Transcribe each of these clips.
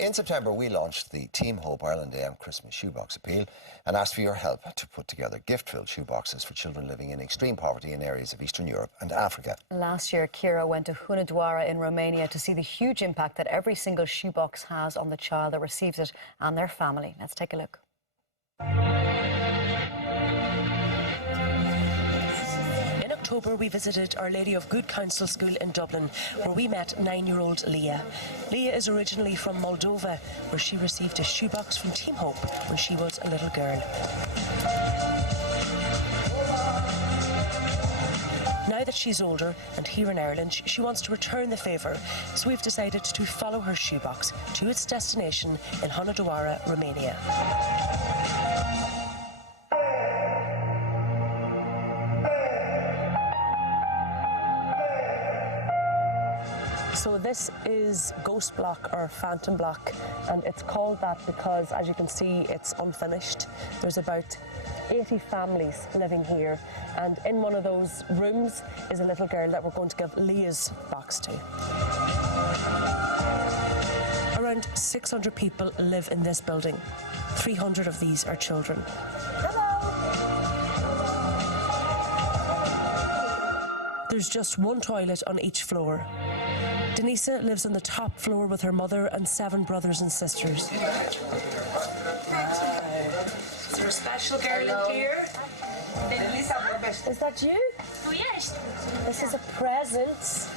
In September, we launched the Team Hope Ireland AM Christmas Shoebox Appeal and asked for your help to put together gift-filled shoeboxes for children living in extreme poverty in areas of Eastern Europe and Africa. Last year, Ciara went to Hunedoara in Romania to see the huge impact that every single shoebox has on the child that receives it and their family. Let's take a look. In October, we visited Our Lady of Good Counsel School in Dublin, where we met 9-year-old Leah. Leah is originally from Moldova, where she received a shoebox from Team Hope when she was a little girl. Now that she's older and here in Ireland, she wants to return the favour, so we've decided to follow her shoebox to its destination in Hunedoara, Romania. So this is Ghost Block or Phantom Block, and it's called that because, as you can see, it's unfinished. There's about 80 families living here, and in one of those rooms is a little girl that we're going to give Leah's box to. Around 600 people live in this building. 300 of these are children. There's just one toilet on each floor. Denisa lives on the top floor with her mother and 7 brothers and sisters. Is there a special girl in here? Is that you? Oh, yes. This is a present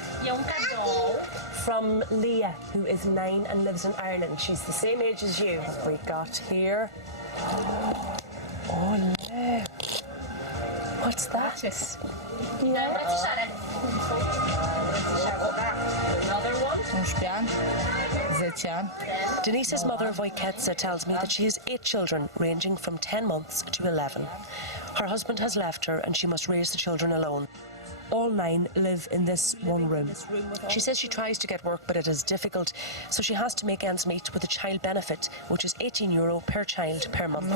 from Leah, who is 9 and lives in Ireland. She's the same age as you. What have we got here? Oh, look. What's that? Another one? Denise's mother, Wojciech, tells me that she has 8 children, ranging from 10 months to 11. Her husband has left her and she must raise the children alone. All 9 live in this one room. She says she tries to get work, but it is difficult, so she has to make ends meet with a child benefit, which is €18 per child per month.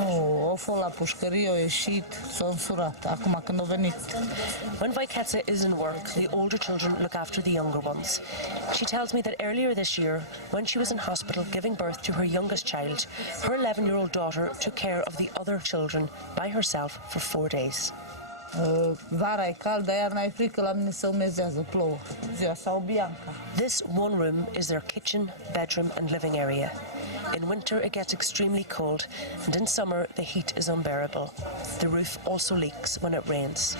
When Wojciech is in work, the older children look after the younger ones. She tells me that earlier this year, when she was in hospital giving birth to her youngest child, her 11-year-old daughter took care of the other children by herself for 4 days. This one room is their kitchen, bedroom and living area. In winter it gets extremely cold, and in summer the heat is unbearable. The roof also leaks when it rains.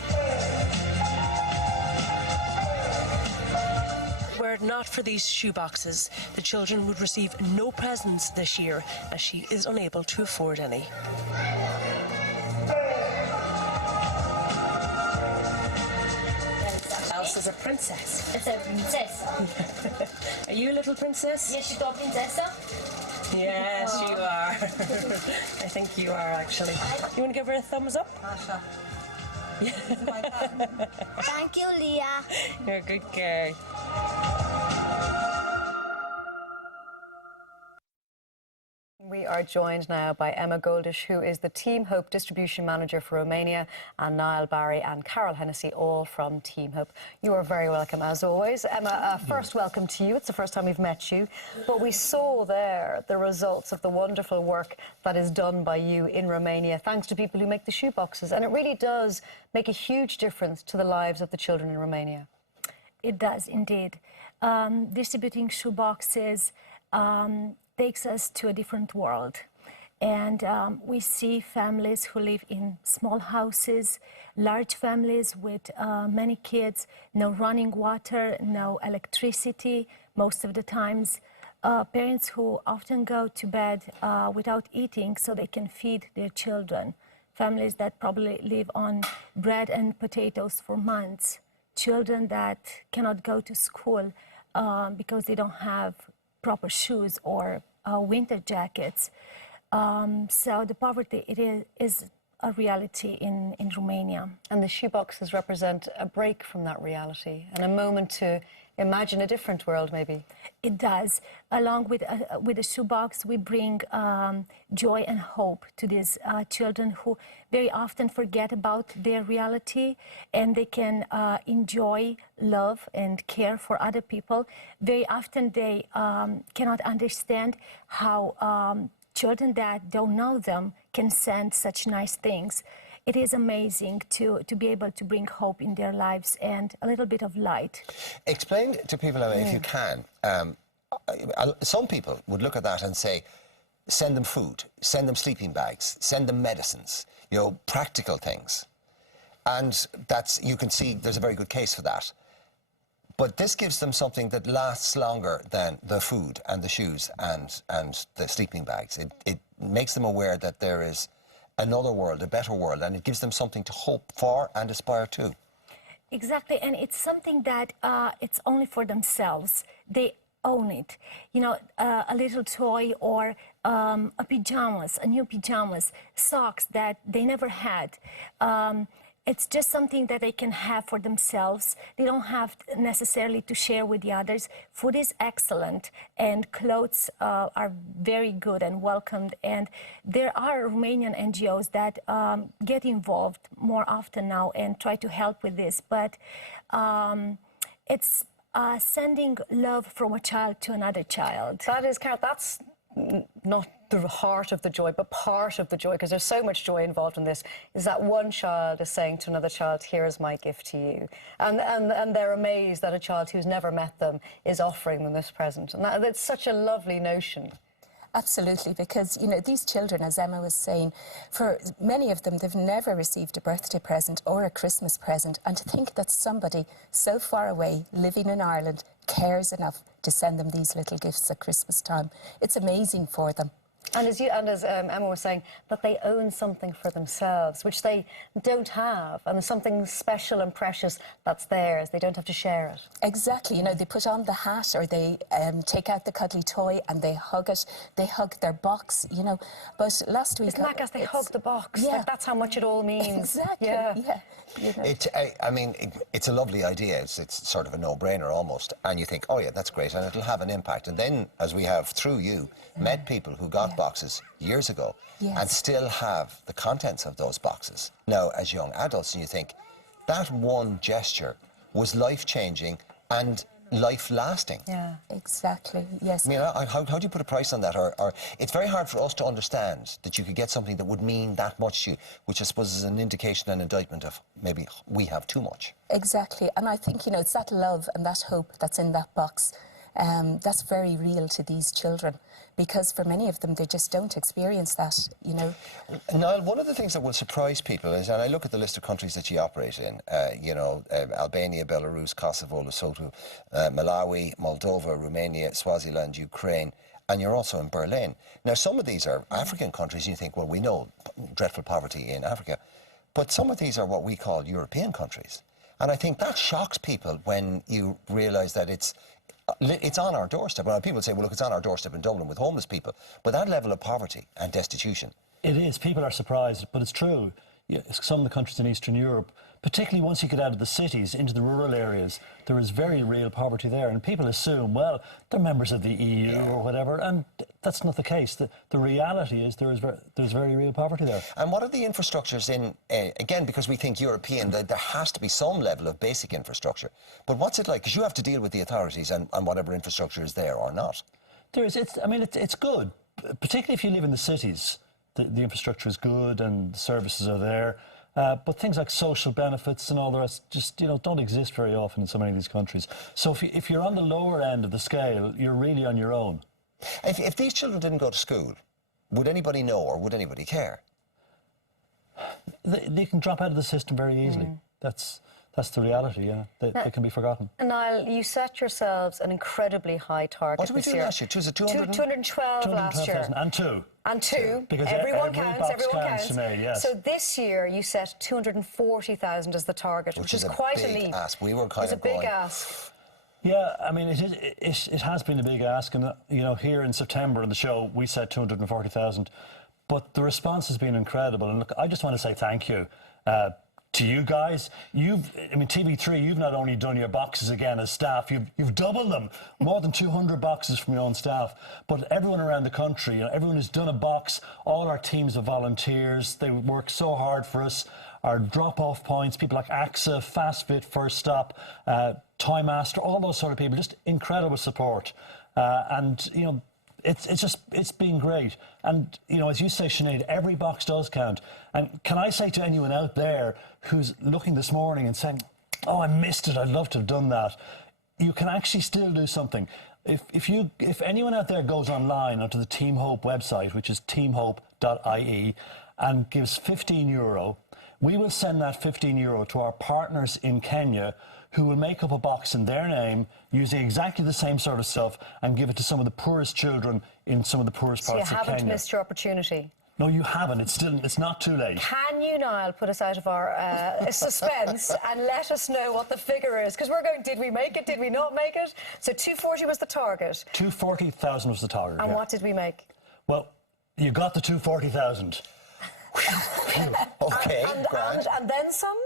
Were it not for these shoeboxes, the children would receive no presents this year, as she is unable to afford any. Is a princess. It's a princess. Are you a little princess? Yes, you got princessa. Yes, you are. I think you are, actually. You want to give her a thumbs up? Thank you, Leah. You're a good girl. We are joined now by Emma Goldish, who is the Team Hope Distribution Manager for Romania, and Niall Barry and Carol Hennessy, all from Team Hope. You are very welcome, as always. Emma, first welcome to you. It's the first time we've met you. But we saw there the results of the wonderful work that is done by you in Romania, thanks to people who make the shoeboxes. And it really does make a huge difference to the lives of the children in Romania. It does, indeed. Distributing shoeboxes takes us to a different world. And we see families who live in small houses, large families with many kids, no running water, no electricity, most of the times. Parents who often go to bed without eating so they can feed their children. Families that probably live on bread and potatoes for months. Children that cannot go to school because they don't have proper shoes or winter jackets. So the poverty is a reality in Romania. And the shoeboxes represent a break from that reality and a moment to imagine a different world, maybe. It does. Along with the shoebox, we bring joy and hope to these children who very often forget about their reality, and they can enjoy love and care for other people. Very often they cannot understand how children that don't know them can send such nice things. It is amazing to be able to bring hope in their lives and a little bit of light. Explain to people, if you can, some people would look at that and say, send them food, send them sleeping bags, send them medicines, you know, practical things. And that's, you can see there's a very good case for that. But this gives them something that lasts longer than the food and the shoes and the sleeping bags. It makes them aware that there is another world, a better world, and it gives them something to hope for and aspire to. Exactly, and it's something that it's only for themselves. They own it. You know, a little toy or a pajamas, a new pajamas, socks that they never had. It's just something that they can have for themselves. They don't have necessarily to share with the others. Food is excellent, and clothes are very good and welcomed. And there are Romanian NGOs that get involved more often now and try to help with this. But it's sending love from a child to another child. That is, Carol, that's not the heart of the joy, but part of the joy, because there's so much joy involved in this, is that one child is saying to another child, here is my gift to you. And they're amazed that a child who's never met them is offering them this present. And that's such a lovely notion. Absolutely, because, you know, these children, as Emma was saying, for many of them, they've never received a birthday present or a Christmas present. And to think that somebody so far away, living in Ireland, cares enough to send them these little gifts at Christmas time, it's amazing for them. And as Emma was saying, that they own something for themselves, which they don't have, and there's something special and precious that's theirs. They don't have to share it. Exactly. You know, they put on the hat, or they take out the cuddly toy and they hug it. They hug their box, you know. But last week... Isn't that as they hug the box? Yeah. Like, that's how much it all means. Exactly, yeah. You know. I mean, it's a lovely idea. It's sort of a no-brainer almost. And you think, oh yeah, that's great, and it'll have an impact. And then, as we have, through you, met people who got boxes years ago and still have the contents of those boxes now as young adults, and you think, that one gesture was life-changing and life-lasting. Yeah. Exactly, yes. I mean, how do you put a price on that? Or it's very hard for us to understand that you could get something that would mean that much to you, which I suppose is an indication and indictment of maybe we have too much. Exactly, and I think, you know, it's that love and that hope that's in that box. That's very real to these children, because for many of them, they just don't experience that, you know. Niall, one of the things that will surprise people is, and I look at the list of countries that you operate in, you know, Albania, Belarus, Kosovo, Lesotho, Malawi, Moldova, Romania, Swaziland, Ukraine, and you're also in Berlin. Now, some of these are African countries, and you think, well, we know dreadful poverty in Africa, but some of these are what we call European countries. And I think that shocks people when you realise that it's on our doorstep. Well, people say, well, look, it's on our doorstep in Dublin with homeless people. But that level of poverty and destitution... It is. People are surprised, but it's true. Some of the countries in Eastern Europe, particularly once you get out of the cities into the rural areas, there is very real poverty there. And people assume, well, they're members of the EU or whatever, and that's not the case. The reality is there's very real poverty there. And what are the infrastructures in, again, because we think European, that there has to be some level of basic infrastructure. But what's it like? Because you have to deal with the authorities and whatever infrastructure is there or not. It's good, particularly if you live in the cities. The infrastructure is good and the services are there. But things like social benefits and all the rest just, you know, don't exist very often in so many of these countries. So if you're on the lower end of the scale, you're really on your own. If these children didn't go to school, would anybody know or would anybody care? They can drop out of the system very easily. That's the reality, yeah. They can be forgotten. Niall, you set yourselves an incredibly high target What did we this do year. last year? Was it 212 last year. And two. And two. Because everyone every counts, box everyone counts to me, yes. So this year you set 240,000 as the target, which is quite a leap. Ask. We were kind it's of a big going... ask. Yeah, I mean, it has been a big ask. And, you know, here in September on the show, we said 240,000. But the response has been incredible. And look, I just want to say thank you to you guys. TV3, you've not only done your boxes again as staff, you've doubled them, more than 200 boxes from your own staff. But everyone around the country, everyone who's done a box, all our teams of volunteers, they work so hard for us. Our drop-off points, people like AXA, FastFit, First Stop, Time Master, all those sort of people, just incredible support. It's been great. And, as you say, Sinead, every box does count. And can I say to anyone out there who's looking this morning and saying, oh, I missed it, I'd love to have done that, you can actually still do something. If anyone out there goes online onto the Team Hope website, which is teamhope.ie, and gives €15, we will send that €15 to our partners in Kenya, who will make up a box in their name using exactly the same sort of stuff and give it to some of the poorest children in some of the poorest parts of Kenya. So you haven't missed your opportunity? No, you haven't. It's not too late. Can you, Niall, put us out of our suspense and let us know what the figure is? Because we're going, did we make it? Did we not make it? So 240 was the target. 240,000 was the target. And what did we make? Well, you got the 240,000. Okay, grand. And then some?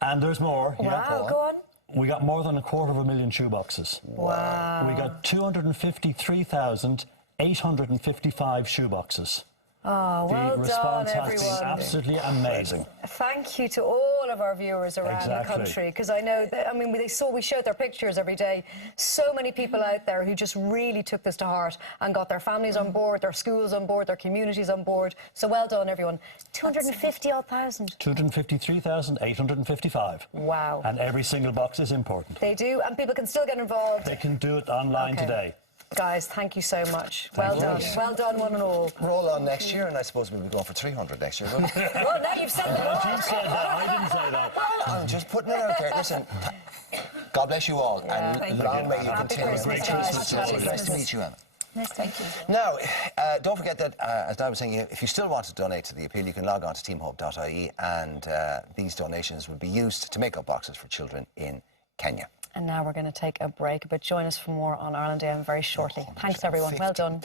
And there's more. Wow, go on. We got more than 250,000 shoeboxes. Wow. We got 253,855 shoeboxes. Oh, well the done, response everyone. has been absolutely amazing. Thank you to all of our viewers around the country, because I know that, we showed their pictures every day. So many people out there who just really took this to heart and got their families on board, their schools on board, their communities on board. So well done, everyone. 250,000. 253,855. Wow. And every single box is important. They do, and people can still get involved. They can do it online today. Guys, thank you so much. Well done. Well done, one and all. Roll on next year, and I suppose we'll be going for 300 next year, won't we? Well, now you've said that. You said that. I didn't say that. I'm just putting it out there. Listen, God bless you all, and long may you continue. Great Christmas. Nice to meet you, Emma. Nice, thank you. Now, don't forget that, as I was saying, if you still want to donate to the appeal, you can log on to teamhope.ie, and these donations will be used to make up boxes for children in Kenya. And now we're going to take a break, but join us for more on Ireland AM very shortly. Thanks, everyone. Well done.